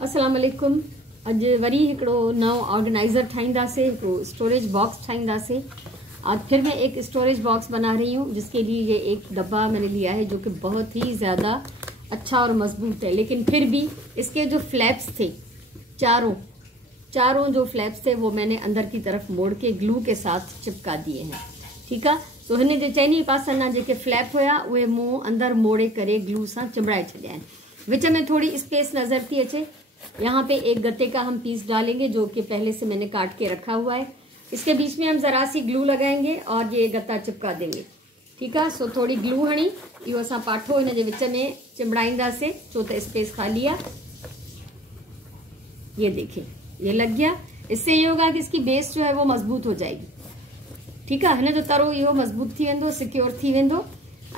अस्सलाम वालेकुम। अॼु वरी हिकिड़ो नओं ऑर्गेनाइज़र ठाहींदासीं, हिकिड़ो स्टोरेज बॉक्स ठाहींदासीं। आज फिर मैं एक स्टोरेज बॉक्स बना रही हूँ, जिसके लिए ये एक डब्बा मैंने लिया है जो कि बहुत ही ज़्यादा अच्छा और मजबूत है। लेकिन फिर भी इसके जो फ्लैप्स थे, चारों जो फ्लैप्स थे वो मैंने अंदर की तरफ मोड़ के ग्लू के साथ चिपका दिए हैं। ठीक है, तो हिन जे चइनी पासनि जेके फ्लैप हुआ उहे मूं अंदर मोड़े करे ग्लू से चिंबड़ाए छॾिया आहिनि। विच में थोड़ी स्पेस नजर थी अचे। यहाँ पे एक गत्ते का हम पीस डालेंगे जो कि पहले से मैंने काट के रखा हुआ है। इसके बीच में हम जरा सी ग्लू लगाएंगे और ये गत्ता चिपका देंगे। ठीक है, सो थोड़ी ग्लू हणी इहो असां पाठो इन जे विच में चिंबड़ाईंदासीं, छो त स्पेस खाली है। ये देखिए, ये लग गया। इससे ये होगा कि इसकी बेस जो है वो मजबूत हो जाएगी। ठीक है, हिन जो तरो इहो मजबूत थी वेंदो, सिक्योर थी वेंदो।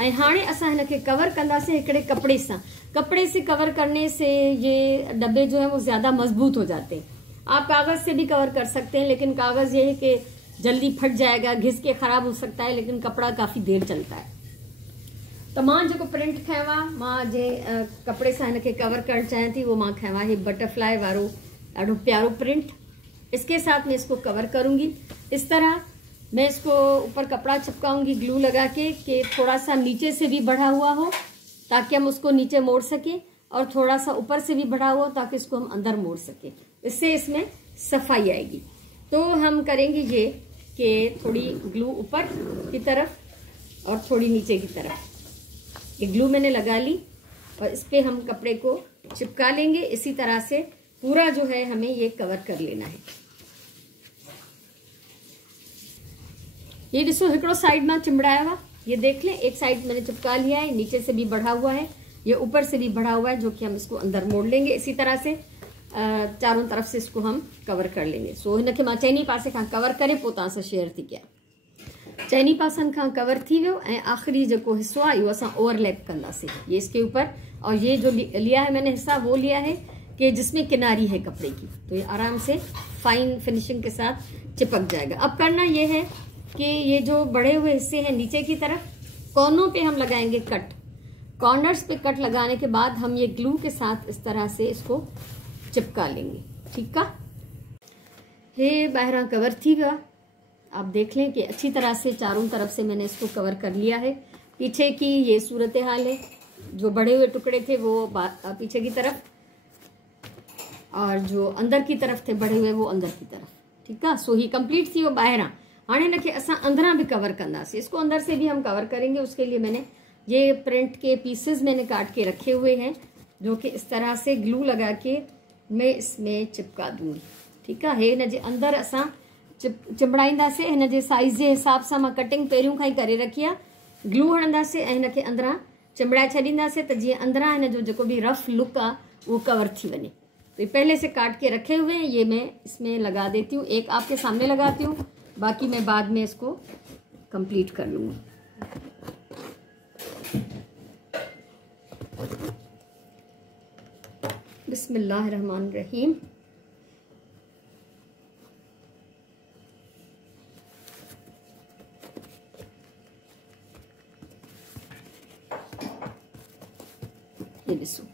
ऐं हाणे असां हिन खे कवर कंदासीं हिकिड़े कपड़े सां। कपड़े से कवर करने से ये डब्बे जो है वो ज्यादा मजबूत हो जाते हैं। आप कागज से भी कवर कर सकते हैं, लेकिन कागज ये है कि जल्दी फट जाएगा, घिस के खराब हो सकता है, लेकिन कपड़ा काफी देर चलता है। तो मां जो प्रिंट खयो आहे, मां जे कपड़े से हिन खे कवर करण चाहियां थी, वो मां खयो आहे बटरफ्लाई वारो ॾाढो प्यारो प्रिंट। इसके साथ मैं इसको कवर करूंगी। इस तरह मैं इसको ऊपर कपड़ा चिपकाऊंगी ग्लू लगा के कि थोड़ा सा नीचे से भी बढ़ा हुआ हो ताकि हम उसको नीचे मोड़ सकें, और थोड़ा सा ऊपर से भी बढ़ा हुआ हो ताकि इसको हम अंदर मोड़ सकें। इससे इसमें सफाई आएगी। तो हम करेंगे ये कि थोड़ी ग्लू ऊपर की तरफ और थोड़ी नीचे की तरफ। ये ग्लू मैंने लगा ली और इस पे हम कपड़े को चिपका लेंगे। इसी तरह से पूरा जो है हमें ये कवर कर लेना है। ये डिसो हिकड़ो साइड में चिंबड़ाया हुआ, ये देख लें, एक साइड मैंने चिपका लिया है, नीचे से भी बढ़ा हुआ है, ये ऊपर से भी बढ़ा हुआ है, जो कि हम इसको अंदर मोड़ लेंगे। इसी तरह से चारों तरफ से इसको हम कवर कर लेंगे। सो हिन खे मां चइनी पासे खां कवर करे पोइ तव्हां सां शेयर थी कयां। चइनी पासनि खां कवर थी वियो ऐं आख़िरी जेको हिस्सो आहे इहो असां ओवरलैप कंदासीं ये इसके ऊपर। और ये जो लिया है मैंने हिस्सा, वो लिया है कि जिसमें किनारी है कपड़े की, तो ये आराम से फाइन फिनिशिंग के साथ चिपक जाएगा। अब करना ये है कि ये जो बढ़े हुए हिस्से हैं नीचे की तरफ, कोनों पे हम लगाएंगे कट। कॉर्नर्स पे कट लगाने के बाद हम ये ग्लू के साथ इस तरह से इसको चिपका लेंगे। ठीक है, ये बाहर कवर थी गया। आप देख लें कि अच्छी तरह से चारों तरफ से मैंने इसको कवर कर लिया है। पीछे की ये सूरत हाल है, जो बढ़े हुए टुकड़े थे वो पीछे की तरफ, और जो अंदर की तरफ थे बढ़े हुए वो अंदर की तरफ। ठीक है, सो ही कंप्लीट थी वो बाहर। हाँ न कि असां अंदरा भी कवर कंदासीं, इसको अंदर से भी हम कवर करेंगे। उसके लिए मैंने ये प्रिंट के पीसेस मैंने काट के रखे हुए हैं, जो कि इस तरह से ग्लू लगा के मैं इसमें चिपका दूंगी। ठीक है, हिन जे अंदर असां चिंबड़ाईंदासीं। हिन जे साइज जे हिसाब सां मां कटिंग पहिरियों खां ई करे रखी आहे। ग्लू हणंदासीं ऐं हिन खे अंदरां चिंबड़ाए छॾींदासीं त जीअं अंदरां हिन जो जेको भी रफ लुक आहे वो कवर थी वञे। तो पहले से काट के रखे हुए हैं, ये मैं इसमें लगा देती हूँ। एक आपके सामने लगाती हूँ, बाकी मैं बाद में इसको कंप्लीट कर लूंगी। बिस्मिल्लाहिर्रहमानिर्रहीम। ये देखो,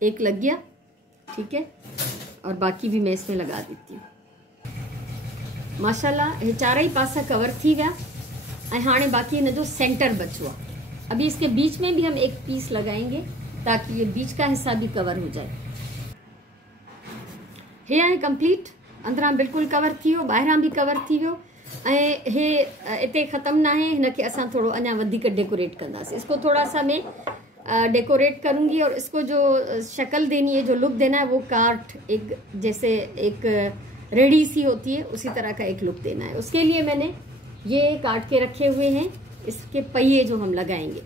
एक लग गया। ठीक है, और बाकी भी मैं इसमें लगा देती हूँ। माशाल्लाह ये चार ही पासा कवर थी गया। हाँ बाकी इन जो सेंटर बचो है। अभी इसके बीच में भी हम एक पीस लगाएंगे ताकि ये बीच का हिस्सा भी कवर हो जाए। हे आहे कंप्लीट, अंदरां बिल्कुल कवर थी वियो, ॿाहिरां भी कवर थी वियो। ऐं हे इते ख़त्म ना है, हिन खे असां थोड़ो अञा वधीक डेकोरेट कंदासीं। इसको थोड़ा सा मैं डेकोरेट करूंगी और इसको जो शक्ल देनी है, जो लुक देना है, वो कार्ट एक जैसे एक रेडी सी होती है उसी तरह का एक लुक देना है। उसके लिए मैंने ये काट के रखे हुए हैं, इसके पहिए जो हम लगाएंगे।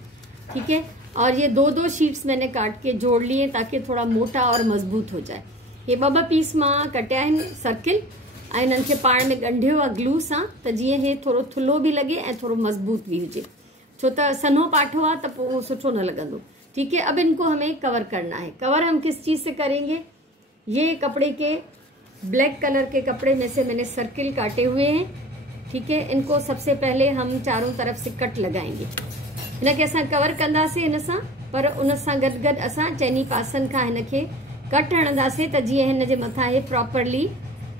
ठीक है, और ये दो शीट्स मैंने काट के जोड़ लिए ताकि थोड़ा मोटा और मजबूत हो जाए। ये ॿ पीस मां कटिया आहिनि सर्किल, ऐं इन्हनि खे पाण में ॻंढियो आहे ग्लू सां, त जीअं हे थोरो थुल्हो भी लगे ऐं थोरो मजबूत भी हुजे, छो त सन्हो पाठो आहे त पोइ सुठो न लॻंदो। ठीक है, अब इनको हमें कवर करना है। कवर हम किस चीज से करेंगे? ये कपड़े के ब्लैक कलर के कपड़े में से मैंने सर्किल काटे हुए हैं। ठीक है, इनको सबसे पहले हम चारों तरफ से कट लगाएंगे। हिन खे असां कवर कंदासीं हिन सां, पर उन सां गॾु गॾु असां चइनी पासनि खां हिन खे कट हणंदासीं त जीअं हिन जे मथां हे प्रॉपरली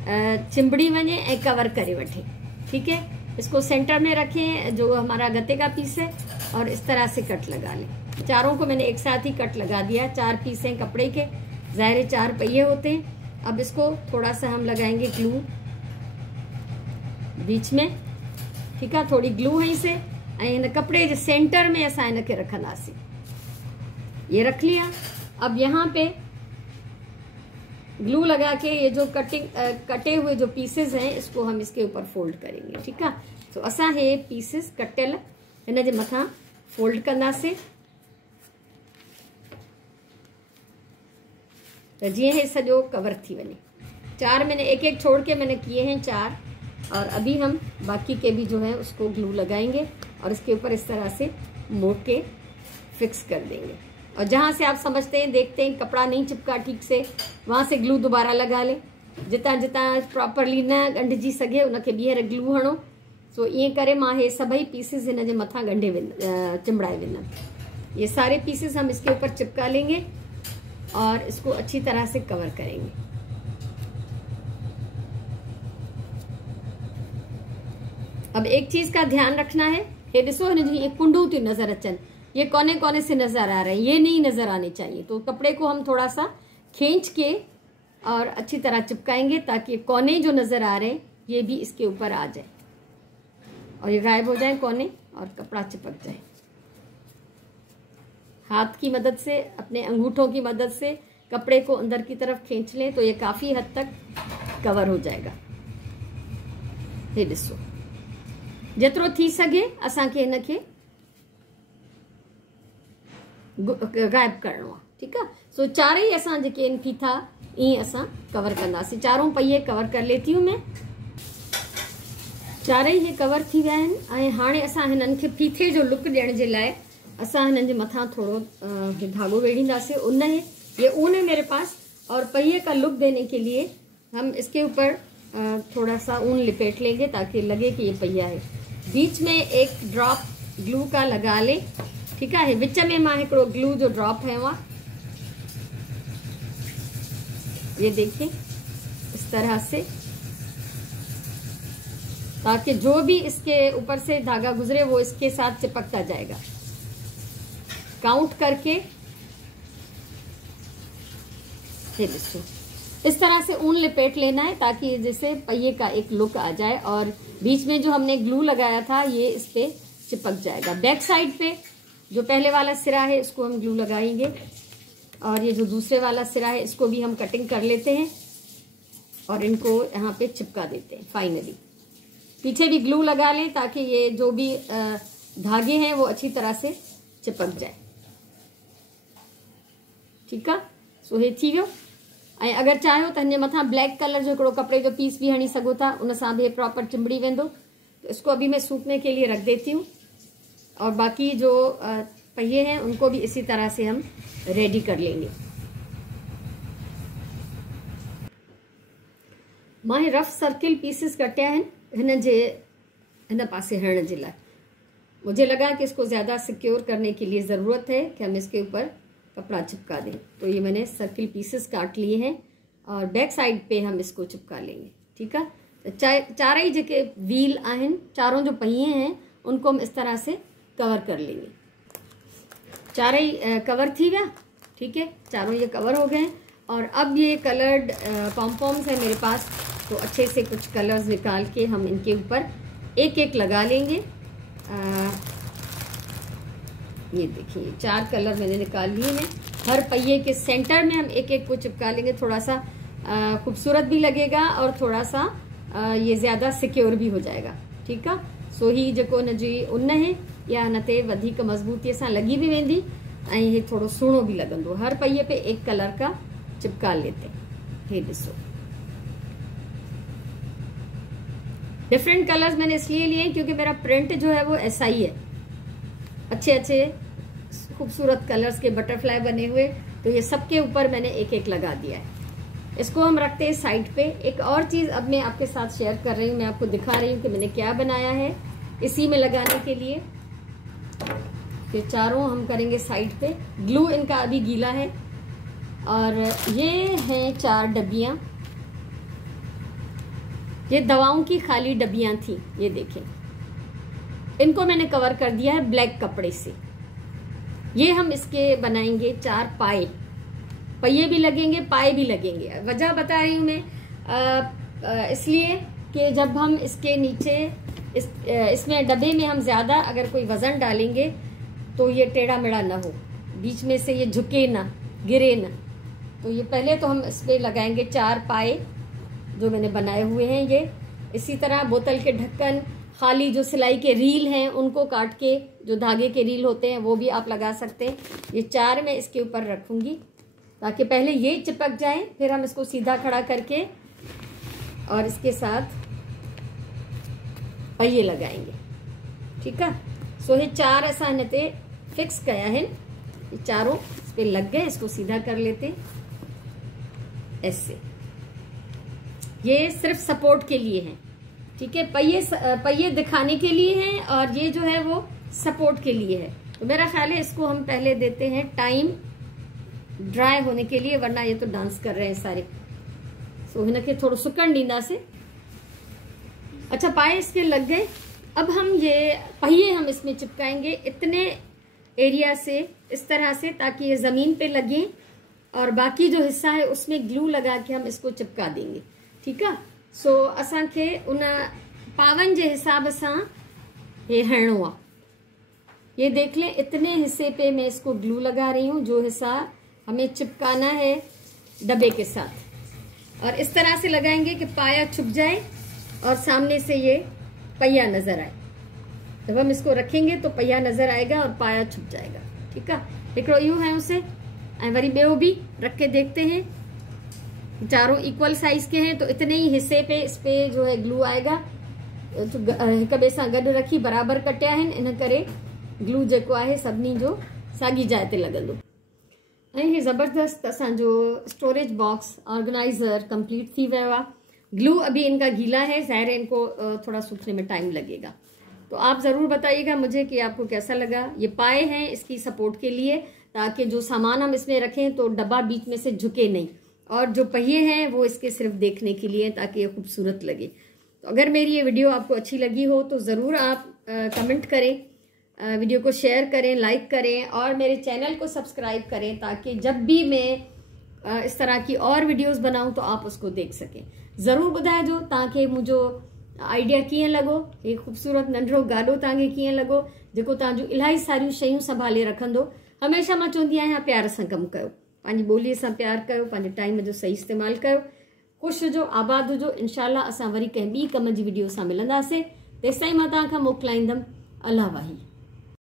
चिंबड़ी वञे ऐं कवर करे वठे। ठीक है, इसको सेंटर में रखें जो हमारा गत्ते का पीस है और इस तरह से कट लगा लें। चारों को मैंने एक साथ ही कट लगा दिया। 4 पीस हैं कपड़े के, ज़ाहिर 4 पहिए होते हैं। अब इसको थोड़ा सा हम लगाएंगे ग्लू बीच में। ठीक है, थोड़ी ग्लू है इसे इन कपड़े के सेंटर में असां इनके रखंदासीं। ये रख लिया। अब यहाँ पे ग्लू लगा के ये जो कटे हुए जो पीसेस हैं इसको हम इसके ऊपर फोल्ड करेंगे। ठीक है, तो असां हे पीसेस कटियल हिन जे मथां फोल्ड कंदासीं तो जीअं हे सॼो कवर थी वञे। 4 मैंने एक एक छोड़ के मैंने किए हैं 4, और अभी हम बाकी के भी जो है उसको ग्लू लगाएंगे और इसके ऊपर इस तरह से मोड़ के फिक्स कर देंगे। और जहाँ से आप समझते हैं देखते हैं कपड़ा नहीं चिपका ठीक से, वहाँ से ग्लू दोबारा लगा लें। जितां जितां प्रॉपरली न ॻंढिजी सघे उनखे ॿीहर ग्लू हणो। सो ईअं करे मां हे सभई पीसेस हिन जे मथां चिंबड़ाए वेंदमि। ये सारे पीसेस हम इसके ऊपर चिपका लेंगे और इसको अच्छी तरह से कवर करेंगे। अब एक चीज का ध्यान रखना है, ये ॾिसो हिन जी कुंडू थी नजर अचनि, ये कोने कोने से नजर आ रहे हैं, ये नहीं नजर आने चाहिए। तो कपड़े को हम थोड़ा सा खींच के और अच्छी तरह चिपकाएंगे ताकि कोने जो नजर आ रहे हैं ये भी इसके ऊपर आ जाए और ये गायब हो जाए कोने और कपड़ा चिपक जाए। हाथ की मदद से, अपने अंगूठों की मदद से कपड़े को अंदर की तरफ खींच लें तो ये काफी हद तक कवर हो जाएगा। ये ॾिसो, जेतिरो थी सघे असांखे हिनखे गायब करणो आहे। ठीक आहे, सो चारई असां जेके आहिनि फीथा ईअं असां कवर कंदासीं। चारों पहिए कवर कर लेती हूं मैं। चारई हे कवर थी विया आहिनि ऐं हाणे असां हिननि खे फीथे जो लुक ॾियण जे लाइ असां हिननि जे मथां थोड़ो धागो वेड़ींदासीं। ऊन है, ये ऊन है मेरे पास, और पहिए का लुक देने के लिए हम इसके ऊपर थोड़ा सा ऊन लिपेट लेंगे ताकि लगे कि ये पहिया है। बीच में एक ड्रॉप ग्लू का लगा ले। ठीक है, विच में मां हिकिड़ो ग्लू जो ड्रॉप है वहाँ, ये देखिए इस तरह से, ताकि जो भी इसके ऊपर से धागा गुजरे वो इसके साथ चिपकता जाएगा। काउंट करके ये देखो इस तरह से ऊन लिपेट लेना है ताकि जैसे पहिए का एक लुक आ जाए और बीच में जो हमने ग्लू लगाया था ये इस पे चिपक जाएगा। बैक साइड पे जो पहले वाला सिरा है इसको हम ग्लू लगाएंगे और ये जो दूसरे वाला सिरा है इसको भी हम कटिंग कर लेते हैं और इनको यहाँ पे चिपका देते हैं। फाइनली पीछे भी ग्लू लगा लें ताकि ये जो भी धागे हैं वो अच्छी तरह से चिपक जाए। ठीक है, सो हे थी वियो। अगर चाहो तो हिन मथा ब्लैक कलर जो हिकिड़ो कपड़े जो पीस भी हणी सघो था, उन सां भी प्रॉपर चिंबड़ी वेंदो। तो इसको अभी मैं सूखने के लिए रख देती हूँ और बाकी जो पहिए हैं उनको भी इसी तरह से हम रेडी कर लेंगे। मां रफ सर्किल पीसेस कटिया हैं हिन पासे हणण जे लाइ। मुझे लगा कि इसको ज़्यादा सिक्योर करने के लिए ज़रूरत है कि हम इसके ऊपर कपड़ा चिपका दें, तो ये मैंने सर्किल पीसेस काट लिए हैं और बैक साइड पे हम इसको चिपका लेंगे। ठीक है, तो चारई जेके व्हील आहिनि, चारों जो पहिए हैं उनको हम इस तरह से कवर कर लेंगे। चारई कवर थी गया। ठीक है, चारों ये कवर हो गए और अब ये कलर्ड पॉम्पॉम्स है मेरे पास, तो अच्छे से कुछ कलर्स निकाल के हम इनके ऊपर एक एक लगा लेंगे। ये देखिए 4 कलर मैंने निकाल लिए हैं। हर पहिए के सेंटर में हम एक एक को चिपका लेंगे, थोड़ा सा खूबसूरत भी लगेगा और थोड़ा सा ये ज़्यादा सिक्योर भी हो जाएगा। ठीक है, सो ही जेको हिन जी ऊन है या हिन ते वधीक मज़बूतीअ सां लगी भी वेंदी ऐं ये थोड़ो सुहिणो भी लगंदो। हर पहिए पे एक कलर का चिपका लेते हैं। ये ॾिसो डिफरेंट कलर्स मैंने इसलिए लिए क्योंकि मेरा प्रिंट जो है वो ऐसा ही है, अच्छे अच्छे खूबसूरत कलर्स के बटरफ्लाई बने हुए। तो ये सबके ऊपर मैंने एक एक लगा दिया है। इसको हम रखते हैं साइड पे। एक और चीज़ अब मैं आपके साथ शेयर कर रही हूँ, मैं आपको दिखा रही हूँ कि मैंने क्या बनाया है इसी में लगाने के लिए। फिर चारों हम करेंगे साइड पे। ग्लू इनका अभी गीला है और ये हैं 4 डब्बियाँ, ये दवाओं की खाली डब्बियाँ थी। ये देखें, इनको मैंने कवर कर दिया है ब्लैक कपड़े से। ये हम इसके बनाएंगे 4 पाए, पहिए भी लगेंगे, पाए भी लगेंगे। वजह बता रही हूँ मैं इसलिए कि जब हम इसके नीचे इसमें डब्बे में हम ज़्यादा अगर कोई वज़न डालेंगे तो ये टेढ़ा मेढ़ा ना हो, बीच में से ये झुके ना, गिरे ना। तो ये पहले तो हम इस पर लगाएंगे 4 पाए जो मैंने बनाए हुए हैं ये। इसी तरह बोतल के ढक्कन, खाली जो सिलाई के रील हैं उनको काट के, जो धागे के रील होते हैं वो भी आप लगा सकते हैं। ये 4 मैं इसके ऊपर रखूँगी ताकि पहले ये चिपक जाए, फिर हम इसको सीधा खड़ा करके और इसके साथ पहिए लगाएंगे। ठीक है, सो ये 4 ऐसा नते फिक्स किया है, ये चारों इस पे लग गए। इसको सीधा कर लेते ऐसे। ये सिर्फ सपोर्ट के लिए है, ठीक है, पहिए दिखाने के लिए हैं और ये जो है वो सपोर्ट के लिए है। तो मेरा ख्याल है इसको हम पहले देते हैं टाइम ड्राई होने के लिए, वरना ये तो डांस कर रहे हैं सारे। सो हिनखे थोड़ा सुकण डींदा से। अच्छा, पाए इसके लग गए। अब हम ये पहिए हम इसमें चिपकाएंगे इतने एरिया से, इस तरह से, ताकि ये ज़मीन पे लगे और बाकी जो हिस्सा है उसमें ग्लू लगा के हम इसको चिपका देंगे। ठीक है, सो असांखे उन पावन के हिसाब से ये हणो आ। ये देख लें, इतने हिस्से पे मैं इसको ग्लू लगा रही हूँ जो हिस्सा हमें चिपकाना है डब्बे के साथ। और इस तरह से लगाएंगे कि पाया छुप जाए और सामने से ये पहिया नजर आए। जब हम इसको रखेंगे तो पहिया नजर आएगा और पाया छुप जाएगा। ठीक है, हिकिड़ो यूं है उसे वरी ॿियो भी रख के देखते हैं। चारों इक्वल साइज के हैं तो इतने ही हिस्से पे इस पे जो है ग्लू आएगा। तो हिक ॿिए सां गॾु रखी बराबर कटिया आहिनि, इन करे ग्लू जेको आहे सभिनी जो साॻी जाइ ते लॻंदो। ऐं हीअ ज़बरदस्त असांजो स्टोरेज बॉक्स ऑर्गेनाइज़र कंप्लीट थी वियो आहे। ग्लू अभी इनका गीला है, ज़ाहिर है इनको थोड़ा सूखने में टाइम लगेगा। तो आप ज़रूर बताइएगा मुझे कि आपको कैसा लगा। ये पाए हैं इसकी सपोर्ट के लिए, ताकि जो सामान हम इसमें रखें तो डब्बा बीच में से झुके नहीं, और जो पहिए हैं वो इसके सिर्फ देखने के लिए, ताकि ये खूबसूरत लगे। तो अगर मेरी ये वीडियो आपको अच्छी लगी हो तो ज़रूर आप कमेंट करें, वीडियो को शेयर करें, लाइक करें और मेरे चैनल को सब्सक्राइब करें, ताकि जब भी मैं इस तरह की और वीडियोस बनाऊं तो आप उसको देख सकें। ज़रूर ॿुधाइजो तव्हांखे मुंहिंजो आइडिया कीअं लॻो, हे ख़ूबसूरत नंढिड़ो गाॾो तव्हांखे कीअं लॻो, जेको तव्हांजो इलाही सारियूं शयूं संभाले रखंदो। हमेशह मां चवंदी आहियां प्यार सां कमु कयो, पंहिंजी ॿोलीअ सां प्यार कयो, पंहिंजे टाइम जो सही इस्तेमालु कयो। ख़ुशि हुजो, आबाद हुजो। इंशाअल्लाह असां वरी कंहिं ॿी कम जी वीडियो सां मिलंदासीं। तेसिताईं मां तव्हांखां मोकिलाईंदमि। अल्लाह वाही।